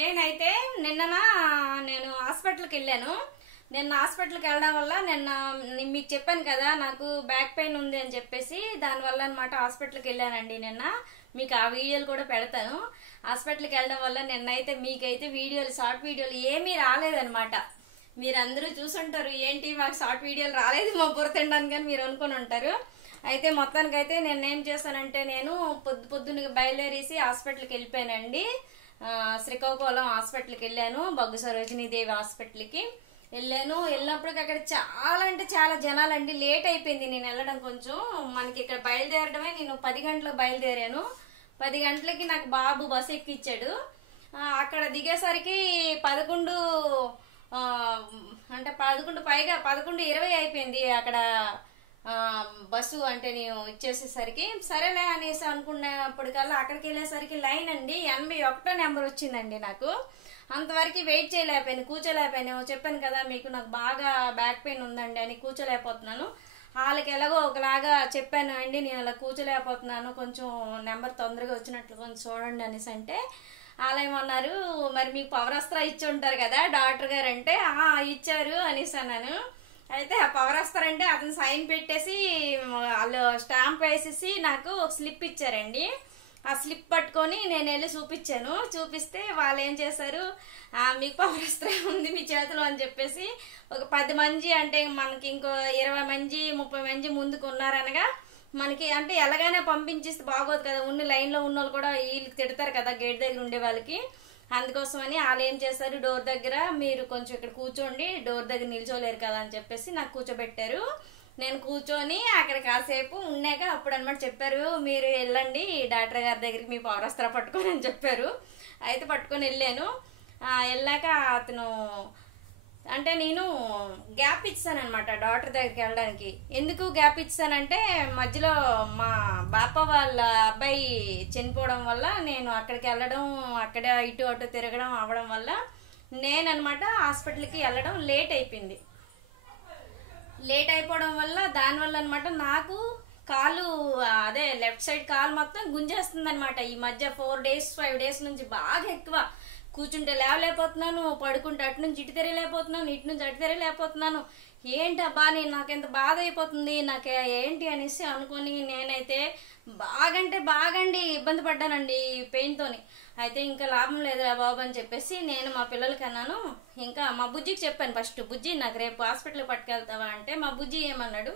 నేనైతే నేను హాస్పిటల్కి వెళ్ళాను. నిన్న హాస్పిటల్కి వెళ్ళడం వల్ల మీకు చెప్పాను కదా నాకు బ్యాక్ పెయిన్ ఉంది అని చెప్పేసి, దానివల్ల అనమాట హాస్పిటల్కి వెళ్ళానండి నిన్న. మీకు ఆ వీడియోలు కూడా పెడతాను. హాస్పిటల్కి వెళ్ళడం వల్ల నిన్నైతే మీకైతే వీడియోలు, షార్ట్ వీడియోలు ఏమీ రాలేదనమాట. మీరందరూ చూసుంటారు, ఏంటి మాకు షార్ట్ వీడియోలు రాలేదు మా బుర్ర తినడానికి అని మీరు అనుకుని ఉంటారు. అయితే మొత్తానికైతే నేను ఏం చేశానంటే, నేను పొద్దున్నగా బయలుదేరేసి హాస్పిటల్కి వెళ్ళిపోయానండి. శ్రీకాకుళం హాస్పిటల్కి వెళ్ళాను, బగ్గు సరోజినీదేవి హాస్పిటల్కి వెళ్ళినప్పటికి అక్కడ చాలా అంటే చాలా జనాలండి. లేట్ అయిపోయింది నేను వెళ్ళడం. కొంచెం మనకి ఇక్కడ బయలుదేరడమే, నేను 10 గంటలకు బయలుదేరాను. 10 గంటలకి నాకు బాబు బస్సు ఎక్కిచ్చాడు. అక్కడ దిగేసరికి 11 అంటే 11 పైగా 11:20 అయిపోయింది అక్కడ బస్సు అంటే నేను ఇచ్చేసేసరికి. సరేలే అనేసి అనుకున్నప్పటికల్లా అక్కడికి వెళ్ళేసరికి లైన్ అండి 81 నెంబర్ వచ్చిందండి. నాకు అంతవరకు వెయిట్ చేయలేకపోయాను, కూర్చోలేకపోయాను. చెప్పాను కదా మీకు నాకు బాగా బ్యాక్ పెయిన్ ఉందండి అని, కూర్చోలేకపోతున్నాను. వాళ్ళకి ఎలాగో ఒకలాగా చెప్పాను అండి, నేను అలా కూర్చోలేకపోతున్నాను, కొంచెం నెంబర్ తొందరగా వచ్చినట్లు కొంచెం చూడండి అనేసి అంటే, వాళ్ళు ఏమన్నారు, మరి మీకు పవర్ అస్త్రా ఇచ్చి ఉంటారు కదా డాక్టర్ గారు అంటే, ఇచ్చారు అనేసి అన్నాను. అయితే ఆ పవర్ అస్తారంటే అతను సైన్ పెట్టేసి వాళ్ళు స్టాంప్ వేసేసి నాకు ఒక స్లిప్ ఇచ్చారండి. ఆ స్లిప్ పట్టుకొని నేను వెళ్ళి చూపించాను. చూపిస్తే వాళ్ళు ఏం చేశారు, మీకు పవర్ అస్త్రా ఉంది మీ చేతిలో అని చెప్పేసి ఒక 10 మంది అంటే మనకి ఇంకో 20 మంది 30 మంది ముందుకు ఉన్నారనగా మనకి అంటే ఎలాగైనా పంపించేస్తే బాగోదు కదా, ఉన్న లైన్లో ఉన్న వాళ్ళు కూడా వీళ్ళకి తిడతారు కదా గేట్ దగ్గర ఉండే వాళ్ళకి. అందుకోసమని వాళ్ళు ఏం చేశారు, డోర్ దగ్గర మీరు కొంచెం ఇక్కడ కూర్చోండి, డోర్ దగ్గర నిల్చోలేరు కదా అని చెప్పేసి నాకు కూర్చోబెట్టారు. నేను కూర్చొని అక్కడ కాసేపు ఉన్నాక అప్పుడు అనమాట చెప్పారు, మీరు వెళ్ళండి డాక్టర్ గారి దగ్గరికి మీ పవర్ అస్త్రా పట్టుకొని అని చెప్పారు. అయితే పట్టుకొని వెళ్ళాను. వెళ్ళాక అతను అంటే నేను గ్యాప్ ఇచ్చానమాట డాక్టర్ దగ్గరికి వెళ్ళడానికి. ఎందుకు గ్యాప్ ఇచ్చానంటే, మధ్యలో మా బాప వాళ్ళ అబ్బాయి చనిపోవడం వల్ల నేను అక్కడికి వెళ్ళడం, అక్కడ ఇటు అటు తిరగడం అవ్వడం వల్ల నేననమాట హాస్పిటల్కి వెళ్ళడం లేట్ అయిపోయింది. లేట్ అయిపోవడం వల్ల దానివల్ల అనమాట నాకు కాలు అదే లెఫ్ట్ సైడ్ కాలు మొత్తం గుంజేస్తుంది అనమాట. ఈ మధ్య 4 days 5 days నుంచి బాగా ఎక్కువ. కూర్చుంటే లేవలేకపోతున్నాను, పడుకుంటే అటు నుంచి ఇటు తిరగలేకపోతున్నాను, ఇటు నుంచి అటు తిరగలేకపోతున్నాను. ఏంటి అబ్బా నేను నాకెంత బాధ అయిపోతుంది నాకు ఏంటి అనేసి అనుకొని నేనైతే బాగండి ఇబ్బంది పడ్డానండి ఈ పెయిన్తోని. అయితే ఇంకా లాభం లేదురా బాబు అని చెప్పేసి నేను మా పిల్లలకి అన్నాను. ఇంకా మా బుజ్జికి చెప్పాను ఫస్ట్, బుజ్జి నాకు రేపు హాస్పిటల్కి పట్టుకెళ్తావా అంటే, మా బుజ్జి ఏమన్నాడు,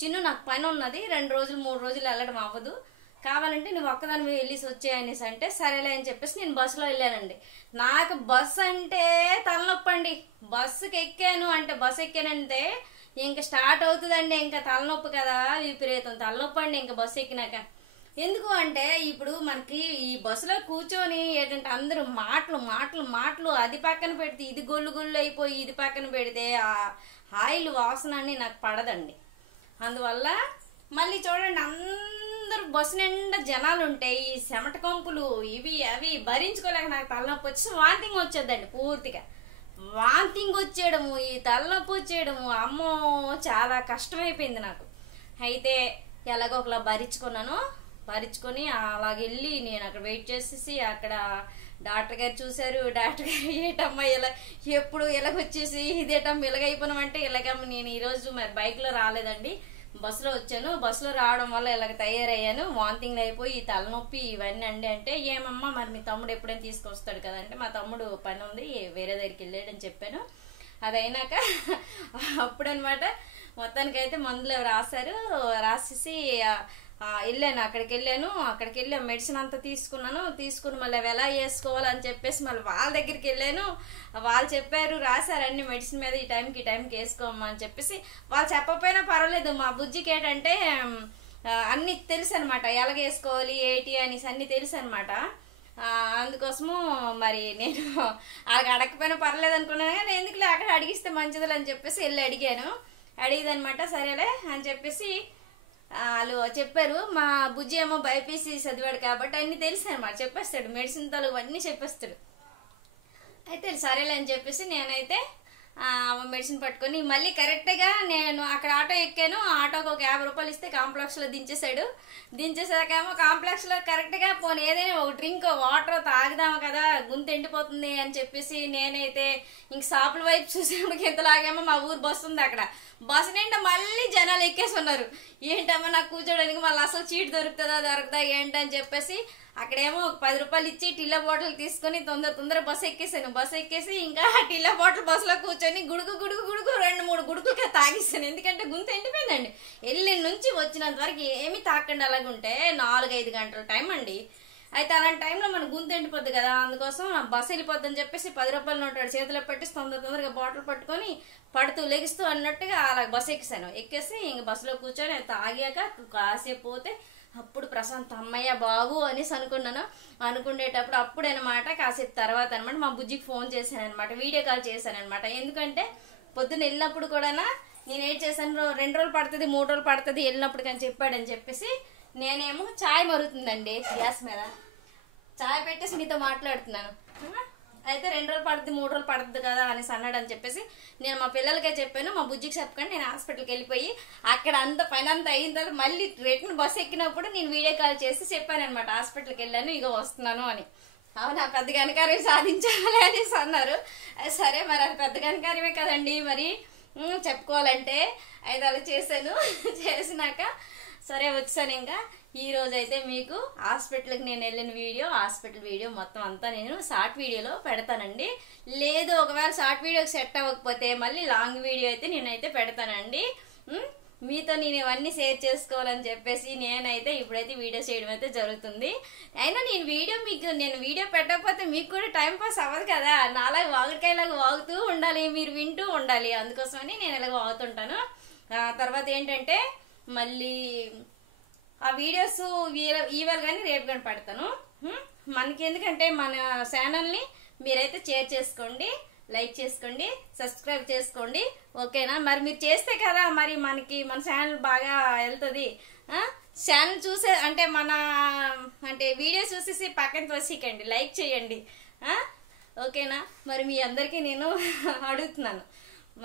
చిన్ను నాకు పని ఉన్నది 2 రోజులు 3 రోజులు వెళ్ళడం అవ్వదు, కావాలంటే నువ్వు ఒక్కదాని వెళ్ళేసి వచ్చేయనేసి అంటే, సరేలే అని చెప్పేసి నేను బస్సులో వెళ్ళానండి. నాకు బస్సు అంటే తలనొప్పి అండి. బస్సుకి ఎక్కాను అంటే, బస్సు ఎక్కానంటే ఇంకా స్టార్ట్ అవుతుందండి, ఇంకా తలనొప్పి కదా, విపరీతం తలనొప్పి అండి ఇంకా బస్సు ఎక్కినాక. ఎందుకు అంటే ఇప్పుడు మనకి ఈ బస్సులో కూర్చొని ఏంటంటే అందరూ మాటలు అది పక్కన పెడితే ఇది గొల్లు అయిపోయి ఇది పక్కన పెడితే ఆ ఆయిల్ వాసన అని నాకు పడదండి. అందువల్ల మళ్ళీ చూడండి అందరూ బస్సు నిండా జనాలు ఉంటాయి, ఈ చెమట కంపులు ఇవి అవి భరించుకోలేక నాకు తలనొప్పి వచ్చి వాంతింగ్ వచ్చేద్దండి. పూర్తిగా వాంతింగ్ వచ్చేయడము, ఈ తలనొప్పి వచ్చేయడము, అమ్మో చాలా కష్టమైపోయింది నాకు. అయితే ఎలాగో ఒకలా భరించుకొని అలాగెళ్ళి నేను అక్కడ వెయిట్ చేసేసి అక్కడ డాక్టర్ గారు చూశారు. డాక్టర్ గారు ఏటమ్మా ఇలా ఎప్పుడు ఇలాగొచ్చేసి ఇదేటమ్మా ఇలాగైపోయినామంటే, ఇలాగమ్మ నేను ఈరోజు మరి బైక్లో రాలేదండి, బస్సులో వచ్చాను, బస్సులో రావడం వల్ల ఇలాగ తయారయ్యాను, వాంతింగ్లు అయిపోయి తలనొప్పి ఇవన్నీ అండి అంటే, ఏమమ్మా మరి మీ తమ్ముడు ఎప్పుడైనా తీసుకొస్తాడు కదంటే, మా తమ్ముడు పని ఉంది వేరే దగ్గరికి వెళ్ళాడని చెప్పాను. అది అయినాక అప్పుడనమాట మొత్తానికైతే మందులు రాసేసి వెళ్ళాను. అక్కడికి వెళ్ళి మెడిసిన్ అంతా తీసుకుని మళ్ళీ అవి ఎలా వేసుకోవాలని చెప్పేసి మళ్ళీ వాళ్ళ దగ్గరికి వెళ్ళాను. వాళ్ళు చెప్పారు, రాశారు అన్ని మెడిసిన్ మీద ఈ టైంకి వేసుకోమ్మా అని చెప్పేసి. వాళ్ళు చెప్పకపోయినా పర్వాలేదు, మా బుజ్జికి ఏంటంటే అన్ని తెలుసు అనమాట, ఎలాగ వేసుకోవాలి ఏంటి అనేసి అన్ని తెలుసు అనమాట. అందుకోసము మరి నేను అక్కడ అడగకపోయినా పర్లేదు అనుకున్నాను, కానీ ఎందుకులే అక్కడ అడిగిస్తే మంచిది అని చెప్పేసి వెళ్ళి అడిగేదనమాట. సరేలే అని చెప్పేసి వాళ్ళు చెప్పారు. మా బుజ్జి ఏమో బైపీసీ చదివాడు కాబట్టి అన్ని తెలుసు అనమాట, చెప్పేస్తాడు మెడిసిన్ తాలూకు అన్నీ చెప్పేస్తాడు. అయితే సరేలే అని చెప్పేసి నేనైతే మెడిసిన్ పట్టుకొని మళ్ళీ కరెక్ట్గా నేను అక్కడ ఆటో ఎక్కాను. ఆటోకి ఒక 50 రూపాయలు ఇస్తే కాంప్లెక్స్లో దించేశాడు. దించేసాకేమో కాంప్లెక్స్లో కరెక్ట్గా పోనీ ఏదైనా ఒక డ్రింక్ వాటర్ తాగుదాము కదా, గొంతు ఎండిపోతుంది అని చెప్పేసి నేనైతే ఇంక షాపుల వైపు చూసేప్పటికి ఇంతలాగేమో మా ఊరు బస్సు ఉంది. అక్కడ బస్సు నిండా మళ్ళీ జనాలు ఎక్కేసి ఉన్నారు. ఏంటమ్మా నాకు కూర్చోడానికి మళ్ళీ అసలు సీట్ దొరుకుతుందా ఏంటని చెప్పేసి అక్కడేమో 10 రూపాయలు ఇచ్చి టిల్లా బాటిల్ తీసుకొని తొందర బస్సు ఎక్కేసాను. బస్సు ఎక్కేసి ఇంకా టిల్లా బాటిల్ బస్సులో కూర్చొని గుడుగు 2-3 గుడుకులకే తాగిస్తాను. ఎందుకంటే గొంతు ఎండిపోయిందండి. వెళ్ళి నుంచి వచ్చినంత వరకు ఏమీ తాకండి. అలాగుంటే 4-5 గంటల టైం అండి. అయితే అలాంటి టైంలో మన గొంతు ఎండిపోద్ది కదా, అందుకోసం బస్సు వెళ్ళిపోద్దని చెప్పేసి 10 రూపాయలు నోటాడు చేతిలో పెట్టి తొందరగా బాటిల్ పట్టుకొని పడుతూ లెగిస్తూ అన్నట్టుగా అలా బస్సు ఎక్కేసాను. ఎక్కేసి ఇంక బస్సులో కూర్చొని తాగాక కాసేపు పోతే అప్పుడు ప్రశాంత్ అమ్మయ్య బాబు అనేసి అనుకున్నాను. అనుకునేటప్పుడు అప్పుడనమాట కాసేపు తర్వాత అనమాట మా బుజ్జికి ఫోన్ చేశాను అనమాట, వీడియో కాల్ చేశాను అనమాట. ఎందుకంటే పొద్దున్న వెళ్ళినప్పుడు కూడా నేను ఏం చేశాను, 2 రోజులు పడుతుంది 3 రోజులు పడుతుంది వెళ్ళినప్పుడు కానీ చెప్పాడని చెప్పేసి నేనేమో ఛాయ్ మరుగుతుందండి గ్యాస్ మీద, ఛాయ్ పెట్టేసి మీతో మాట్లాడుతున్నాను. అయితే 2 రోజులు పడుతుంది 3 రోజులు పడుతుంది కదా అనేసి అన్నాడు అని చెప్పేసి నేను మా పిల్లలకే చెప్పాను. మా బుజ్జికి చెప్పకండి నేను హాస్పిటల్కి వెళ్ళిపోయి అక్కడ పని అంతా అయిన తర్వాత మళ్ళీ రిటర్న్ బస్సు ఎక్కినప్పుడు నేను వీడియో కాల్ చేసి చెప్పాను అనమాట, హాస్పిటల్కి వెళ్ళాను ఇగో వస్తున్నాను అని. అవునా పెద్ద ఘనకార్యం సాధించాలి అనేసి అన్నారు. సరే మరి అది పెద్ద ఘనకార్యమే కదండి మరి చెప్పుకోవాలంటే. అయితే అలా చేశాను. చేసినాక సరే వచ్చాను. ఇంకా ఈ రోజు అయితే మీకు హాస్పిటల్కి నేను వెళ్ళిన వీడియో, హాస్పిటల్ వీడియో మొత్తం అంతా నేను షార్ట్ వీడియోలో పెడతానండి. లేదు ఒకవేళ షార్ట్ వీడియోకి సెట్ అవ్వకపోతే మళ్ళీ లాంగ్ వీడియో అయితే నేనైతే పెడతానండి. మీతో నేను ఇవన్నీ షేర్ చేసుకోవాలని చెప్పేసి నేనైతే ఇప్పుడైతే వీడియో చేయడం అయితే జరుగుతుంది. అయినా నేను వీడియో పెట్టకపోతే మీకు కూడా టైం పాస్ అవ్వదు కదా, నాలాగా వాగుడికాయలాగా వాగుతూ ఉండాలి, మీరు వింటూ ఉండాలి. అందుకోసమని నేను ఇలాగ వాగుతుంటాను. తర్వాత ఏంటంటే మళ్ళీ ఆ వీడియోస్ ఈవేళ కానీ రేపు కానీ పెడతాను. మనకి ఎందుకంటే మన ఛానల్ని మీరైతే షేర్ చేసుకోండి, లైక్ చేసుకోండి, సబ్స్క్రైబ్ చేసుకోండి. ఓకేనా? మరి మీరు చేస్తే కదా మరి మన ఛానల్ బాగా వెళ్తుంది. ఛానల్ చూసే అంటే వీడియో చూసేసి పక్కన తోసికండి, లైక్ చేయండి. ఓకేనా? మరి మీ అందరికీ నేను అడుగుతున్నాను.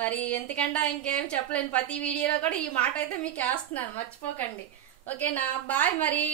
మరి ఎందుకంటే ఇంకేం చెప్పలేను, ప్రతి వీడియోలో కూడా ఈ మాట అయితే మీకు వేస్తున్నాను, మర్చిపోకండి. ఓకేనా? బాయ్ మరి.